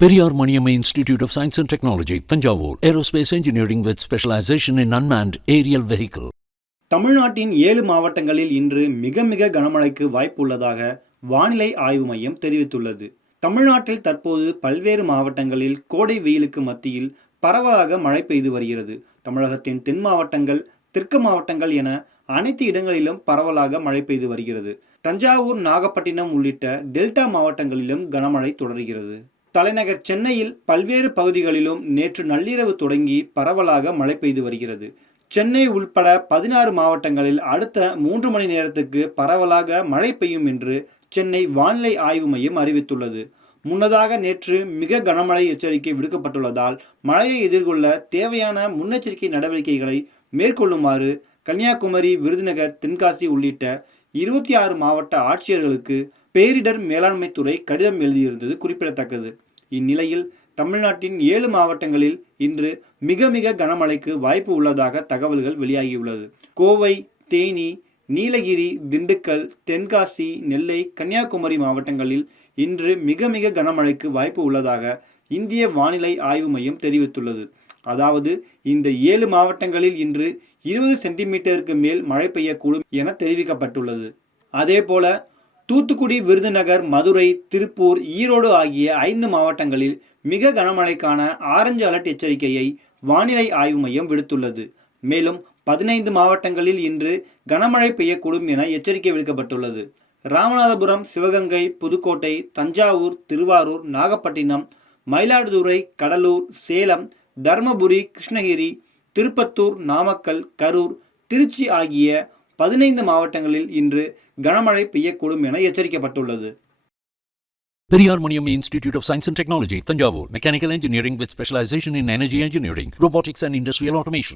Periyar Maniamma Institute of Science and Technology, Thanjavur, Aerospace Engineering with specialization in unmanned aerial vehicle. தமிழ்நாட்டின் 7 மாவட்டங்களில் இன்று மிக மிக கனமழைக்கு வாய்ப்பு உள்ளதாக வானிலை ஆய்வு மையம் தெரிவித்துள்ளது. தமிழ்நாட்டில் தற்போது பல்வேறு மாவட்டங்களில் கோடை வெயிலுக்கு மத்தியில் பரவலாக மழை பெய்து வருகிறது. தமிழகத்தின் தென் மாவட்டங்கள், தெற்கு மாவட்டங்கள் என அனைத்து இடங்களிலும் பரவலாக மழை பெய்து வருகிறது. தஞ்சாவூர், நாகப்பட்டினம் உள்ளிட்ட டெல்டா மாவட்டங்களிலும் கனமழை தொடர்கிறது. தலைநகர் சென்னையில் பல்வேறு பகுதிகளிலும் நேற்று நள்ளிரவு தொடங்கி பரவலாக மழை பெய்து வருகிறது. சென்னை உள்பட 16 மாவட்டங்களில் அடுத்த 3 மணி நேரத்துக்கு பரவலாக மழை பெய்யும் என்று சென்னை வானிலை ஆய்வு மையம் அறிவித்துள்ளது. முன்னதாக நேற்று மிக கனமழை எச்சரிக்கை விடுக்கப்பட்டுள்ளதால் மழையை எதிர்கொள்ள தேவையான முன்னெச்சரிக்கை நடவடிக்கைகளை மேற்கொள்ளுமாறு கன்னியாகுமரி, விருதுநகர், தென்காசி உள்ளிட்ட 26 மாவட்ட ஆட்சியர்களுக்கு பேரிடர் மேலாண்மை துறை கடிதம் எழுதியிருந்தது குறிப்பிடத்தக்கது. இந்நிலையில் தமிழ்நாட்டின் 7 மாவட்டங்களில் இன்று மிக மிக கனமழைக்கு வாய்ப்பு உள்ளதாக தகவல்கள் வெளியாகியுள்ளது. கோவை, தேனி, நீலகிரி, திண்டுக்கல், தென்காசி, நெல்லை, கன்னியாகுமரி மாவட்டங்களில் இன்று மிக மிக கனமழைக்கு வாய்ப்பு உள்ளதாக இந்திய வானிலை ஆய்வு மையம் தெரிவித்துள்ளது. அதாவது இந்த 7 மாவட்டங்களில் இன்று 20 சென்டிமீட்டருக்கு மேல் மழை பெய்யக்கூடும் என தெரிவிக்கப்பட்டுள்ளது. அதேபோல தூத்துக்குடி, விருதுநகர், மதுரை, திருப்பூர், ஈரோடு ஆகிய 5 மாவட்டங்களில் மிக கனமழைக்கான ஆரஞ்சு அலர்ட் எச்சரிக்கையை வானிலை ஆய்வு மையம் விடுத்துள்ளது. மேலும் 15 மாவட்டங்களில் இன்று கனமழை பெய்யக்கூடும் என எச்சரிக்கை விடுக்கப்பட்டுள்ளது. ராமநாதபுரம், சிவகங்கை, புதுக்கோட்டை, தஞ்சாவூர், திருவாரூர், நாகப்பட்டினம், மயிலாடுதுறை, கடலூர், சேலம், தருமபுரி, கிருஷ்ணகிரி, திருப்பத்தூர், நாமக்கல், கரூர், திருச்சி ஆகிய 15 மாவட்டங்களில் இன்று கனமழை பெய்யக்கூடும் என எச்சரிக்கப்பட்டுள்ளது. Periyar Maniamma Institute of Science and Technology, Thanjavur, Mechanical Engineering with specialization in energy engineering, robotics and industrial automation.